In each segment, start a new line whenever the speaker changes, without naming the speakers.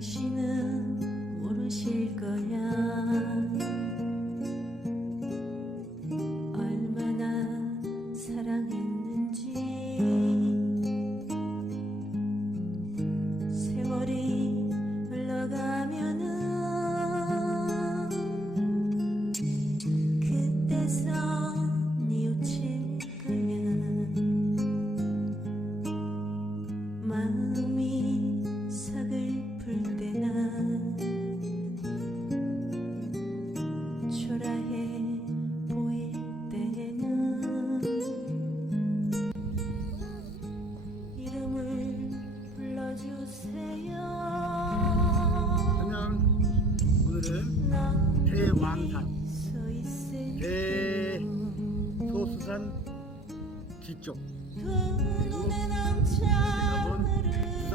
당신은 모르실 거야.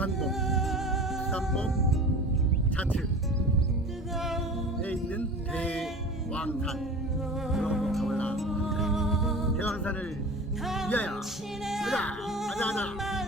수산봉 수산봉 좌측에 있는 대왕산 한번 가볼라 합니다. 대왕산을 위하여 가자 가자 가자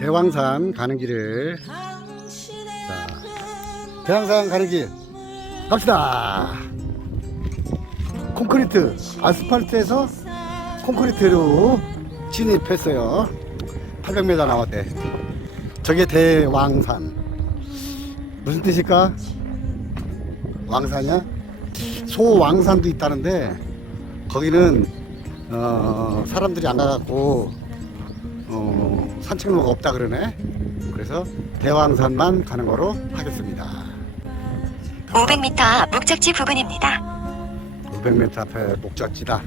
대왕산 가는 길을. 자,
그
대왕산 가는 길 갑시다. 콘크리트 아스팔트에서 콘크리트로 진입했어요. 800m 나왔대. 저게 대왕산. 무슨 뜻일까? 왕산이야? 소왕산도 있다는데 거기는 어, 사람들이 안 가갖고 어, 산책로가 없다 그러네 그래서 대왕산만 가는 거로 하겠습니다
500m 앞 목적지 부근입니다.
500m 앞에 목적지다.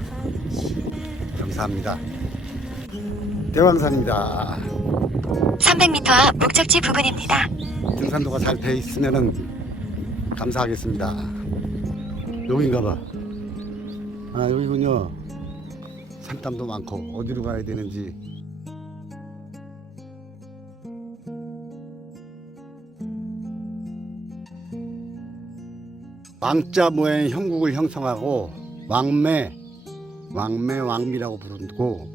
감사합니다. 대왕산입니다.
300m 앞 목적지 부근입니다.
등산도가 잘 돼 있으면은 감사하겠습니다. 여긴가 봐. 아, 여기군요. 산땀도 많고 어디로 가야 되는지. 왕자 모양의 형국을 형성하고 왕매, 왕매 왕미라고 부르고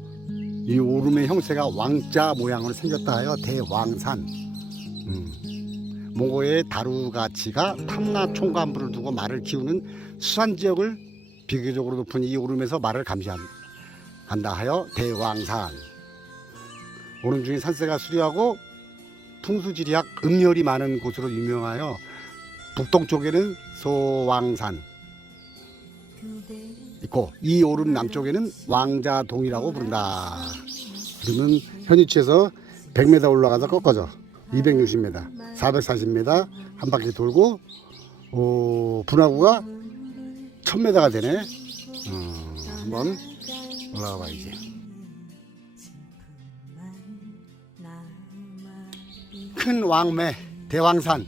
이 오름의 형태가 왕자 모양으로 생겼다 하여 대왕산. 음. 몽고의 다루가치가 탐나 총간부를 두고 말을 키우는 수산 지역을 비교적으로 높은 이 오름에서 말을 감시한다 하여 대왕산. 오름 중에 산세가 수려하고 풍수지리학 음열이 많은 곳으로 유명하여 북동쪽에는 소왕산 있고 이 오름 남쪽에는 왕자동이라고 부른다. 그러면 현위치에서 100m 올라가서 꺾어져 260m, 440m 한 바퀴 돌고 어, 분화구가 1000m가 되네. 어, 한번 올라가 봐야지. 큰 왕매 대왕산에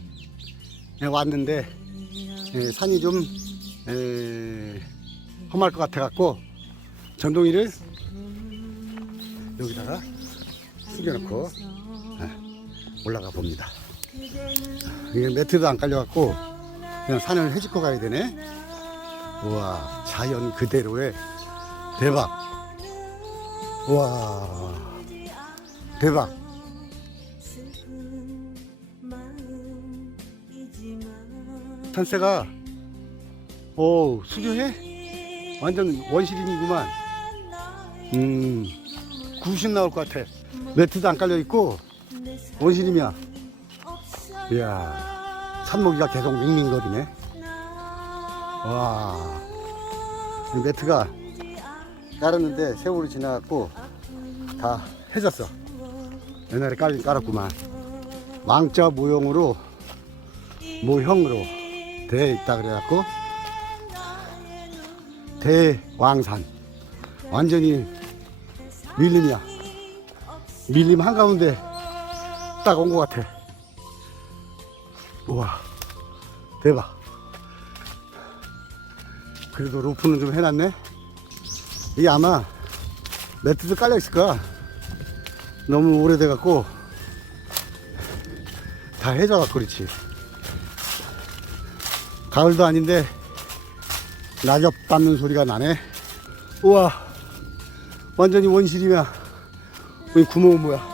왔는데 예, 산이 좀 에, 험할 것 같아 갖고 전동이를 여기다가 숙여놓고 예, 올라가 봅니다. 이게 매트도 안 깔려 갖고 그냥 산을 헤집고 가야 되네. 우와 자연 그대로의 대박. 우와 대박. 산세가 오 수려해? 완전 원시림이구만. 음 구신 나올 것 같아. 매트도 안 깔려 있고 원시림이야. 이야 산모기가 계속 밍밍거리네. 와이 매트가 깔았는데 세월이 지나갖고 다 해졌어. 옛날에 깔긴 깔았구만. 왕자 모형으로 모형으로 돼 있다 그래갖고 대왕산. 완전히 밀림이야. 밀림 한가운데 딱 온 것 같아. 우와 대박. 그래도 로프는 좀 해놨네. 이게 아마 매트도 깔려 있을 거야. 너무 오래돼 갖고 다 해져 갖고 그렇지 가을도 아닌데 낙엽 닿는 소리가 나네. 우와, 완전히 원실이야. 이 구멍은 뭐야?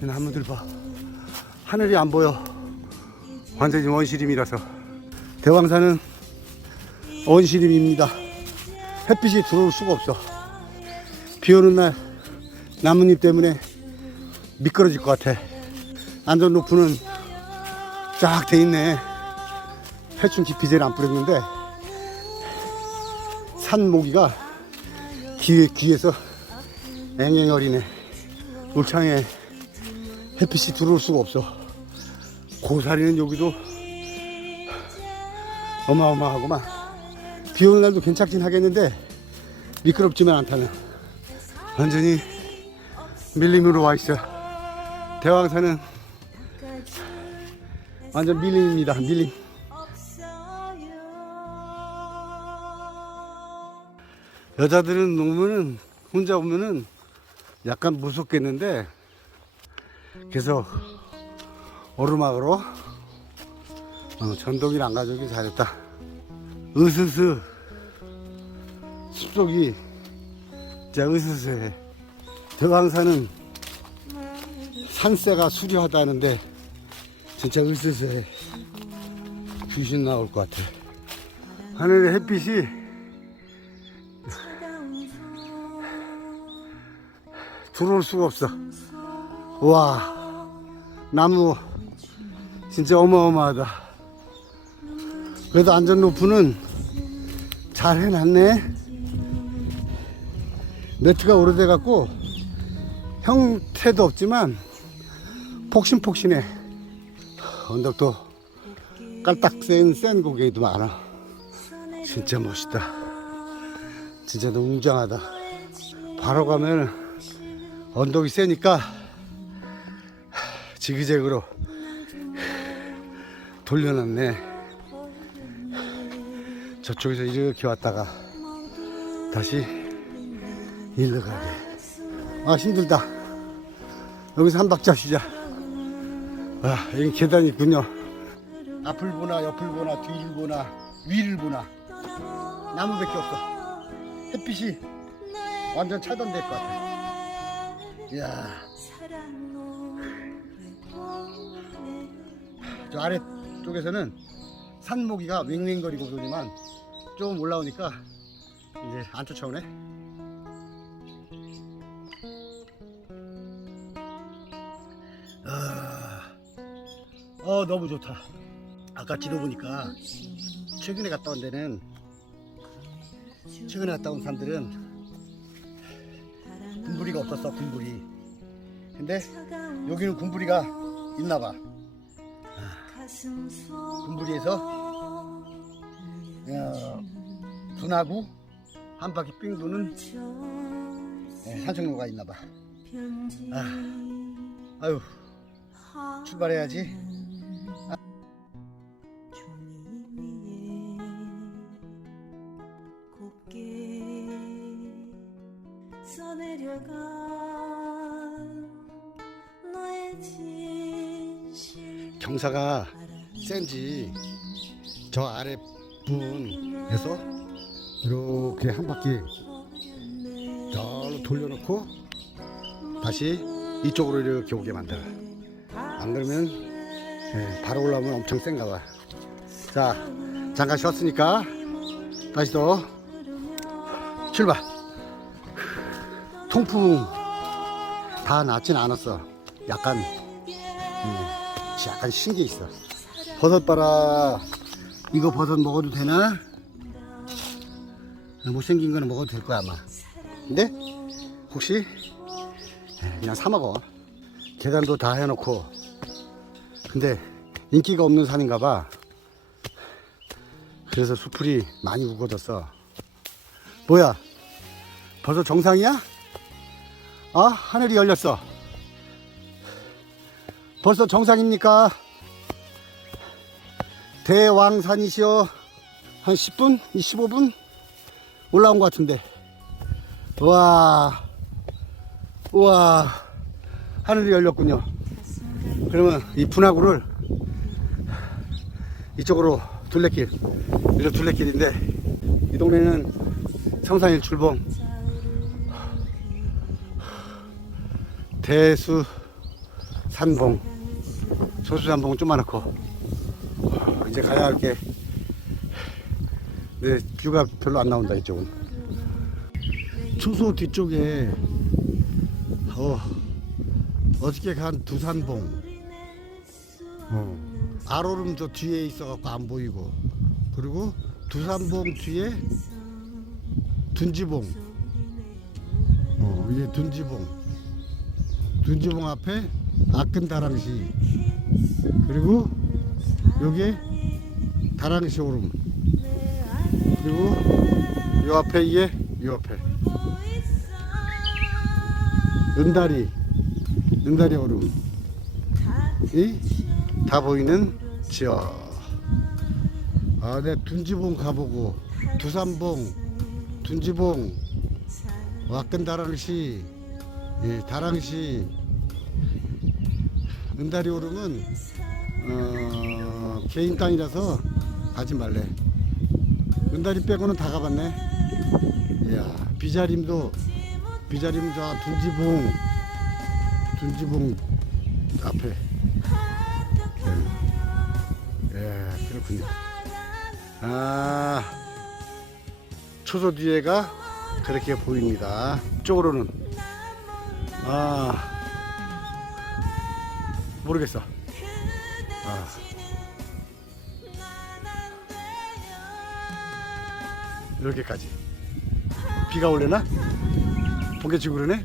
이 나무들 봐. 하늘이 안 보여. 완전히 원시림이라서. 대왕산은 원시림입니다. 햇빛이 들어올 수가 없어. 비 오는 날 나뭇잎 때문에 미끄러질 것 같아. 안전 높이는 쫙 돼 있네. 해충 기피제를 안 뿌렸는데 산 모기가 귀에, 귀에서 앵앵거리네. 울창에 햇빛이 들어올 수가 없어. 고사리는 여기도 어마어마하구만. 비 오는 날도 괜찮긴 하겠는데 미끄럽지만 않다는 완전히 밀림으로 와 있어. 대왕산은 완전 밀림입니다. 밀림. 여자들은 오면은 혼자 오면은 약간 무섭겠는데 그래서 오르막으로 어, 전동이를 안 가져오길 잘했다. 으스스 숲속이 진짜 으스스해. 대왕산은 산세가 수려하다는데 진짜 으스스해. 귀신 나올 것 같아. 하늘의 햇빛이 들어올 수가 없어. 와, 나무 진짜 어마어마하다. 그래도 안전 노프는 잘 해놨네. 네트가 오래돼갖고 형태도 없지만 폭신폭신해. 언덕도 깔딱 센, 센 고개도 많아. 진짜 멋있다. 진짜 너무 웅장하다. 바로 가면 언덕이 세니까 지그재그로 돌려놨네. 저쪽에서 이렇게 왔다가 다시 일로 가게. 아 힘들다. 여기서 한 박자 쉬자. 아 여기 계단이 있군요. 앞을 보나 옆을 보나 뒤를 보나 위를 보나 나무밖에 없어. 햇빛이 완전 차단될 것 같아. 이야. 저 아래쪽에서는 산모기가 웽웽거리고 그러지만 좀 올라오니까 이제 안 쫓아오네. 어 너무 좋다. 아까 지도 보니까 최근에 갔다 온 데는 최근에 갔다 온 산들은 군부리가 없었어 군부리. 근데 여기는 군부리가 있나 봐. 군부리에서 어, 분하고 한 바퀴 삥 도는 예, 산책로가 있나 봐. 아, 아유 출발해야지. 경사가 센지 저 아래 부분에서 이렇게 한 바퀴 절로 돌려놓고 다시 이쪽으로 이렇게 오게 만들어. 안 그러면 예, 바로 올라오면 엄청 센가 봐. 자, 잠깐 쉬었으니까 다시 또 출발. 통풍 다 낫진 않았어. 약간 음, 약간 신기 있어. 버섯 봐라. 이거 버섯 먹어도 되나? 못생긴 거는 먹어도 될 거야 아마. 근데 혹시 에, 그냥 사 먹어. 계단도 다 해놓고. 근데 인기가 없는 산인가 봐. 그래서 수풀이 많이 우거졌어. 뭐야? 벌써 정상이야? 아, 하늘이 열렸어. 벌써 정상입니까? 대왕산이시여. 한 10분? 25분? 올라온 것 같은데. 와, 우와, 하늘이 열렸군요. 그러면 이 분화구를 이쪽으로 둘레길, 이쪽 둘레길인데 이 동네는 성산일 출봉 대수 산봉 소수 산봉은 좀 많고. 이제 가야 할게. 네 뷰가 별로 안 나온다 이쪽은. 초소 뒤쪽에 어 어저께 간 두산봉. 어, 아로름 저 뒤에 있어갖고 안 보이고. 그리고 두산봉 뒤에 둔지봉. 어 이게 둔지봉. 둔지봉 앞에 아끈 다랑시. 그리고 여기 다랑시 오름. 그리고 요 앞에 이게 요 앞에. 은다리. 은다리 오름. 이? 다 보이는 지역 아, 내 둔지봉 가보고. 두산봉, 둔지봉, 왁근다랑시, 예, 다랑시, 은다리 오름은 어, 개인 땅이라서 가지 말래. 은다리 빼고는 다 가봤네. 이야, 비자림도 비자림 저 둔지봉, 둔지봉 앞에. 예, 예, 그렇군요. 아, 초소 뒤에가 그렇게 보입니다. 쪽으로는 아 모르겠어. 아. 이렇게까지 비가 올려나? 번개 치고 그러네?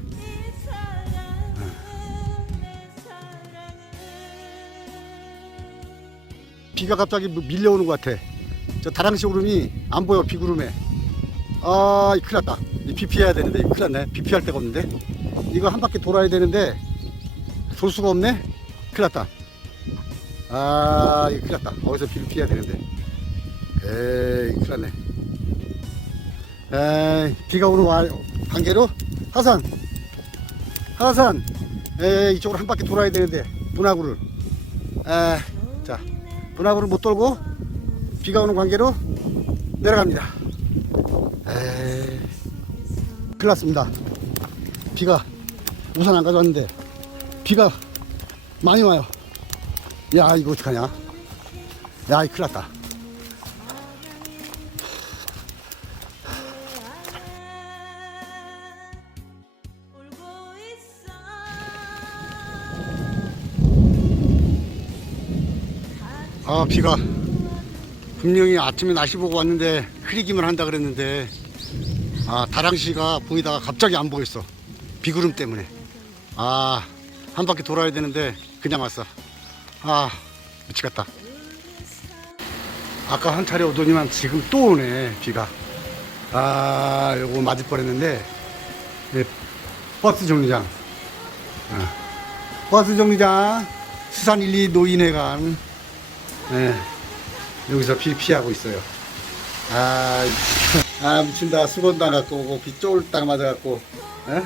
비가 갑자기 뭐 밀려오는 것 같아. 저 다랑시 구름이 안 보여 비구름에 아이 큰일 났다 이비 피해야 되는데 큰일 났네 비 피할 데가 없는데 이거 한 바퀴 돌아야 되는데 돌 수가 없네 큰일 났다. 아 이거 큰일 났다. 어디서 비를 피해야 되는데. 에이 큰일 났네. 에이 비가 오는 와 관계로? 하산. 하산. 에이 이쪽으로 한 바퀴 돌아야 되는데 분화구를. 에자 분화구를 못 돌고 비가 오는 관계로 내려갑니다. 에이, 큰일 났습니다. 비가, 우산 안 가져왔는데, 비가 많이 와요. 야, 이거 어떡하냐. 야, 이 큰일 났다. 아, 비가 분명히 아침에 날씨 보고 왔는데 흐리기만 한다 그랬는데, 아, 다랑시가 보이다가 갑자기 안 보였어. 비구름 때문에. 아, 한 바퀴 돌아야 되는데, 그냥 왔어. 아, 미치겠다. 아까 한 차례 오더니만 지금 또 오네, 비가. 아, 요거 맞을 뻔 했는데, 예, 버스 정류장. 어. 버스 정류장, 수산 1, 2 노인회관. 예, 여기서 비 피하고 있어요. 아, 아 미친다. 수건당 갖고 오고, 비 쫄딱 맞아갖고, 예?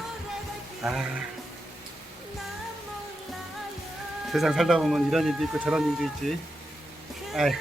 아. 세상 살다 보면 이런 일도 있고 저런 일도 있지. 아이,